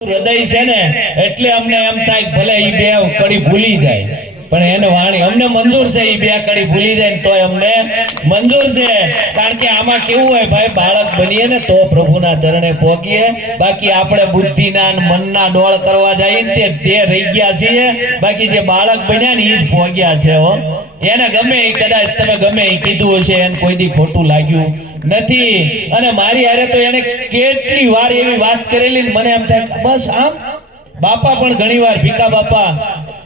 હૃદય છે ને એટલે અમને એમ થાય ભલે ઈ બે કડી ભૂલી જાય પણ એને વાણી અમને મંજૂર છે ઈ બે કડી ભૂલી જાય ને તોય અમને મંજૂર છે કારણ કે આમાં કેવું હોય ભાઈ બાળક બનીએ ને તો પ્રભુના ચરણે પહોંચીએ બાકી આપણે બુદ્ધિના મનના ડોળ કરવા જઈએ ને તે રહી ગયા છીએ બાકી જે બાળક બન્યા ને ઈ જ પહોંચ્યા છે હો એને ગમે એ કદાચ તમે ગમે એ કીધું હશે એને કોઈ દી ખોટું લાગ્યું નથી અને મારી હારે તો એને કેટલી વાર એવી વાત કરેલી ને મને એમ થાય બસ આમ બાપા પણ ઘણીવાર ભીખા બાપા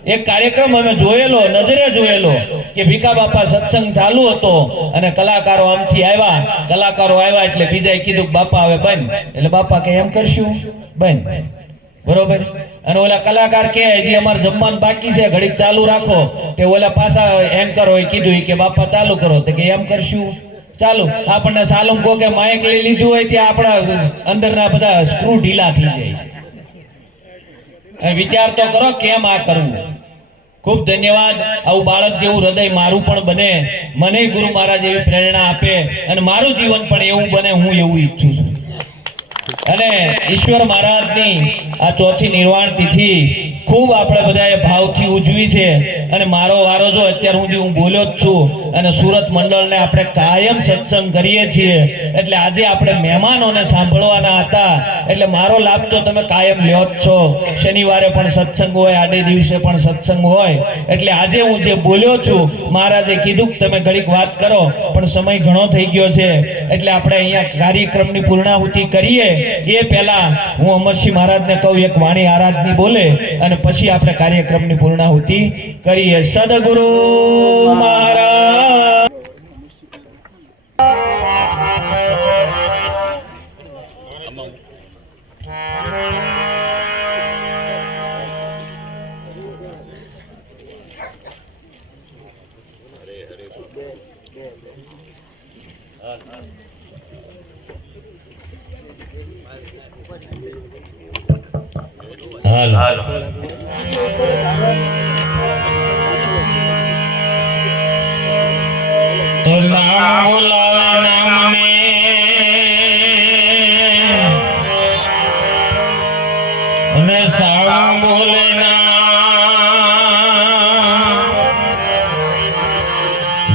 એક કાર્યક્રમ અમે જોયેલો નજરે જોયેલો કે ભીખા બાપા સત્સંગ ચાલુ હતો અને કલાકારો આમથી આવ્યા એટલે બીજાએ કીધું બાપા હવે બંધ એટલે બાપા કે એમ કરશું બંધ બરોબર અને ઓલા કલાકાર કે હજી અમારે જમવાનું બાકી છે ઘડીક ચાલુ રાખો તે ઓલા પાછા એન્કર હોય કીધું કે બાપા ચાલુ કરો તો કે એમ કરશું ચાલુ આપણને સાલુમ કો કે માઇક લઈ લીધું હોય ત્યાં આપણા અંદરના બધા સ્ક્રૂ ઢીલા થઈ જાય છે વિચાર તો કરો કેમ આ કરવું ખૂબ ધન્યવાદ આવું બાળક જેવું હૃદય મારું પણ બને મને ગુરુ મહારાજ એવી પ્રેરણા આપે અને મારું જીવન પણ એવું બને હું એવું ઈચ્છું છું અને ઈશ્વર મહારાજની આ ચોથી નિર્વાણ તિથિ ખૂબ આપણે બધાએ ભાવથી ઉજવી છે અને મારો વારો જો અત્યાર સુધી હું બોલ્યો જ છું અને સુરત મંડળને આપણે કાયમ સત્સંગ કરીએ છીએ એટલે આજે આપણે મહેમાનોને સાંભળવાના હતા એટલે મારો લાભ તો તમે કાયમ લ્યો જ છો શનિવારે પણ સત્સંગ હોય આડે દિવસે પણ સત્સંગ હોય એટલે આજે હું જે બોલ્યો છું મહારાજે કીધું કે તમે ઘડીક વાત કરો પણ સમય ઘણો થઈ ગયો છે એટલે આપણે અહીંયા કાર્યક્રમની પૂર્ણાહુતિ કરીએ એ પહેલા હું અમરસિંહ મહારાજને કહું એક વાણી આરાધની બોલે અને પછી આપણે કાર્યક્રમની પૂર્ણાહુતિ કરીએ સદગુરુ મહારાજ હાલ તો નામ બોલાવે નામને અને સાવ બોલે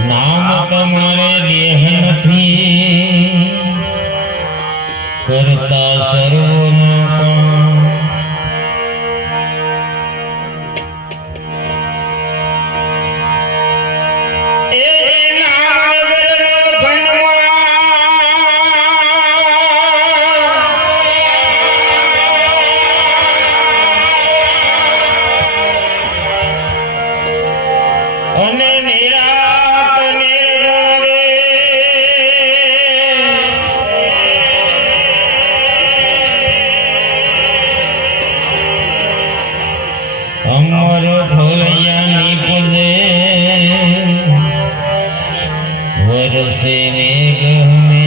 નામ તમારે દેહ નથી કરતા સર્વનું કામ અમર ભોળિયાની પૂજે વરસે ને ગમે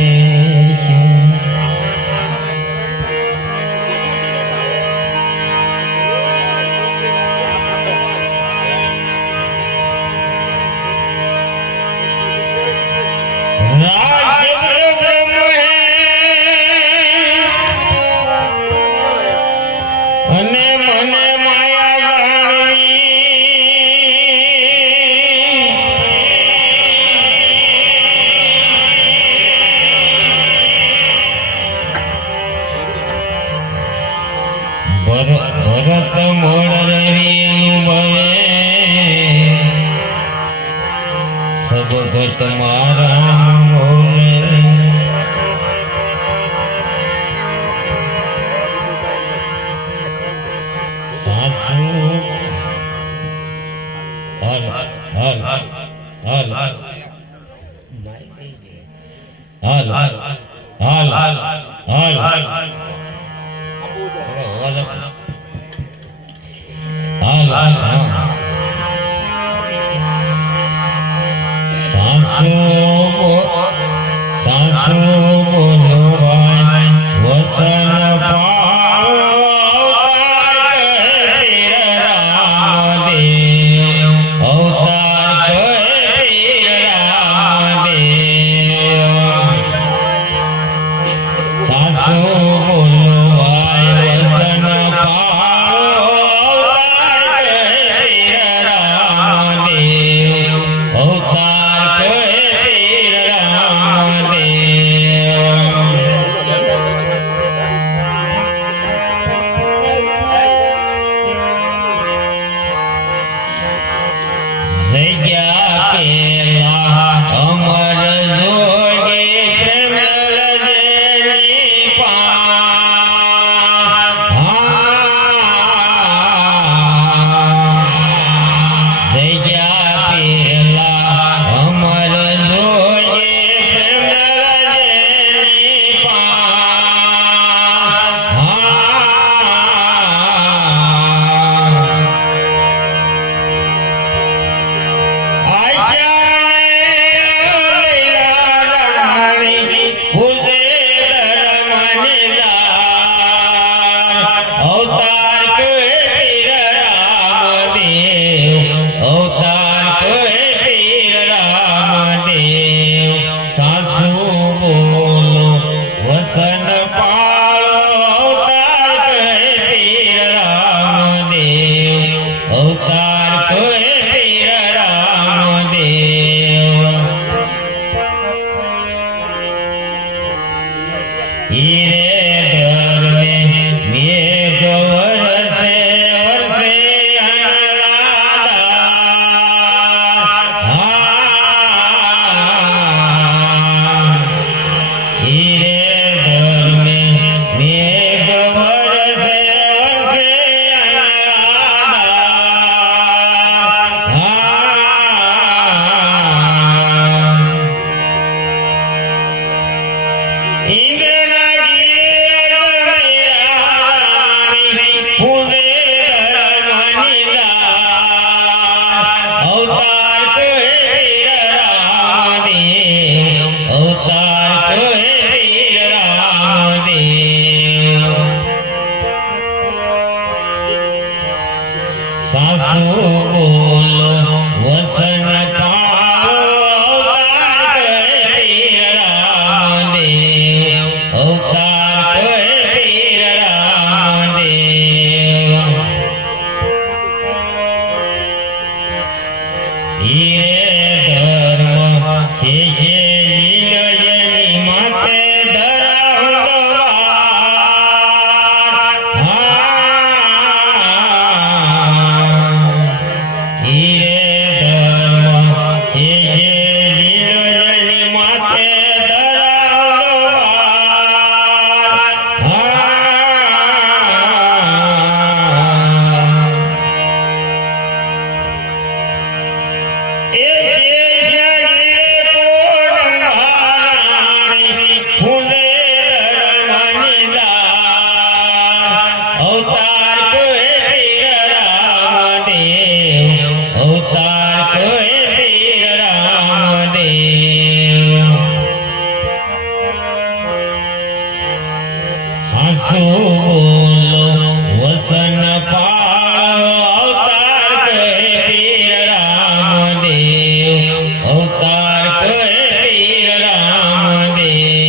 છે અને મને ભરત મોડરી અનુભવે સબ ભટ મારા બોલે સાસુ હાલ હાલ હાલ હાલ હાલ હાલ હાલ હાલ સાસુ બોલો વસન સાસુ બોલો વસન હાસુ બોલો વસન પાવો પીર રામદેવ અવતાર પીર રામદેવ હીરે ધર્મ શેષે લીલયની માથે બોલો વસન પાળો અવતાર પીર રામદેવ અવતાર પીર રામદેવ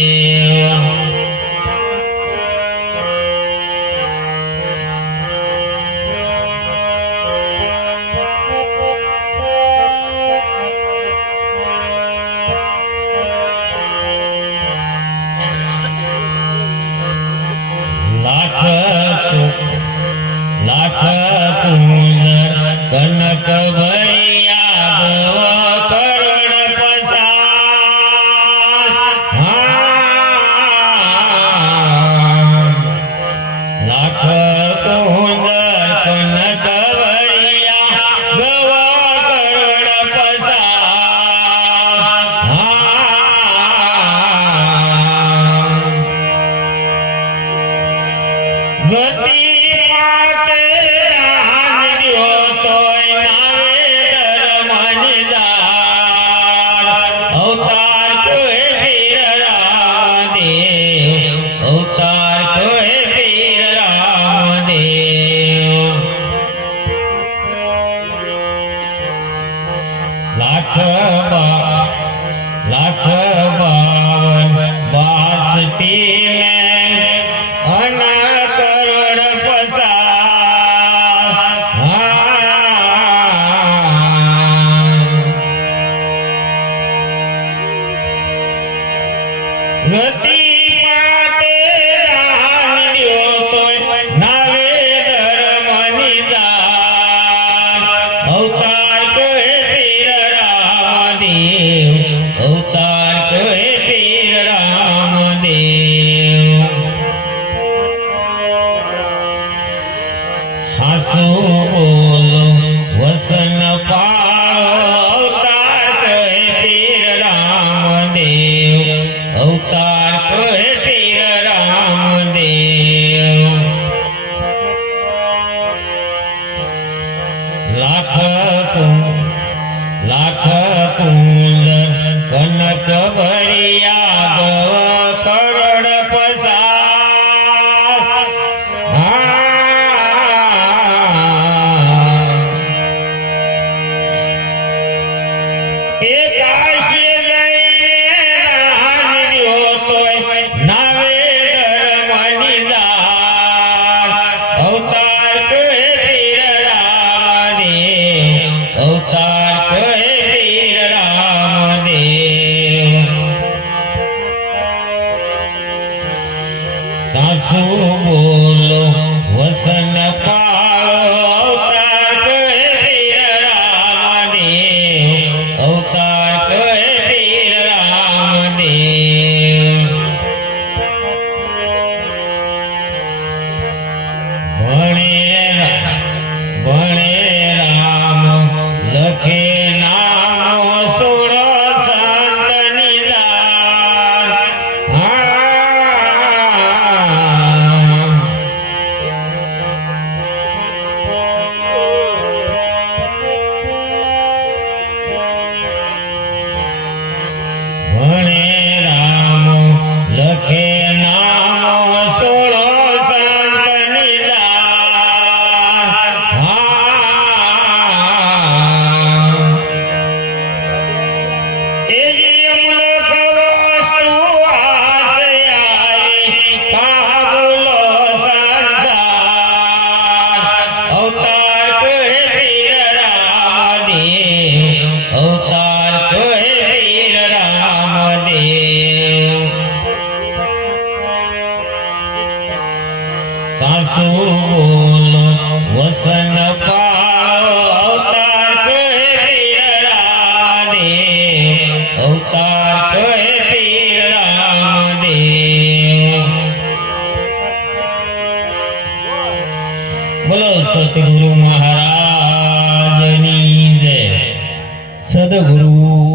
લાખ કુંદર કનક ભરિયા કરોડ લાખ કુંદર કનક ભરિયા કરોડ ગતિ માટે દાન દ્યો તોય નાવે ધર્મનિદાન અવતાર કોય પીર રામદેવ અવતાર કોય પીર રામદેવ લાખ બાવન બાસઠી ગતિ માટે દાન દ્યો તોય નાવે ધર્મનિદાન અવતાર કોય પીર રામદેવ અવતાર કોય પીર રામદેવ હાસુ બોલો વસન પાળો અવતાર કોય પીર રામદેવ અવતાર કોય પીર રામદેવ લાખ કુંદર કનક ભરિયા કરોડ એકાશી લઈને દાન દ્યો તોય નાવે ધર્મનિદાન અવતાર કોય પીર રામદેવ અવતાર કોય પીર રામદેવ સાસુ બોલો વસન પાળો અવતાર કોય પીર રામદેવ અવતાર કોય પીર રામદેવ ભણે રામ લખે નામો સુણો સંત નિદાન ભણે રામ લખે નામો સુણો સંત નિદાન બોલો સતગુરુ મહારાજની જય. સદગુરુ